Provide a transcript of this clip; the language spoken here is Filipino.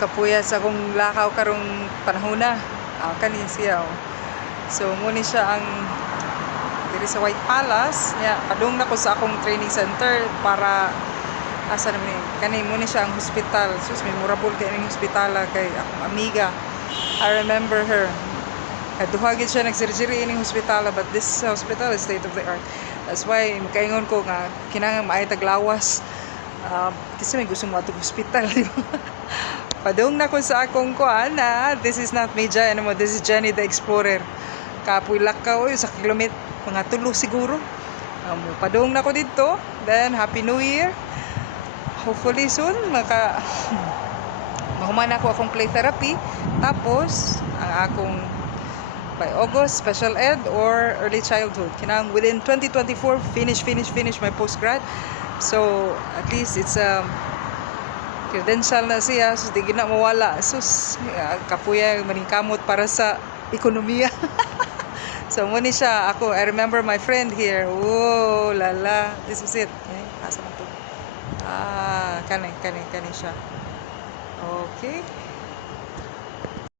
Kapuya sa akong lakaw karong panahona. Kani siya. So muni siya ang diri sa White Palace nya padung na ko sa akong training center para asa naman kani muni siya ang hospital. Sus memorable kay ning hospital kay akong amiga. I remember her. Duha gid siya nag-surgery ining hospital, but this hospital is state of the art. That's why makaingon ko nga kinahanglan maay taglawas. Kasi may gusto mo atong hospital. Padung na ko sa akong kuan na this is not Meja anymore, this is Jenny the Explorer. Kapoy lakaw sa kilomit mga 3 siguro. Padung na ko dito. Then Happy New Year. Hopefully soon mahuman ako akong play therapy. Tapos ang akong by August special ed or early childhood kinang within 2024 finish my postgrad. So at least it's a credential na siya, so di na mawala. Sus kapuya maningkamot para sa ekonomiya. So muni siya ako. I remember my friend here. Oh lala, this is it. Asa man to? Kani siya. Okay.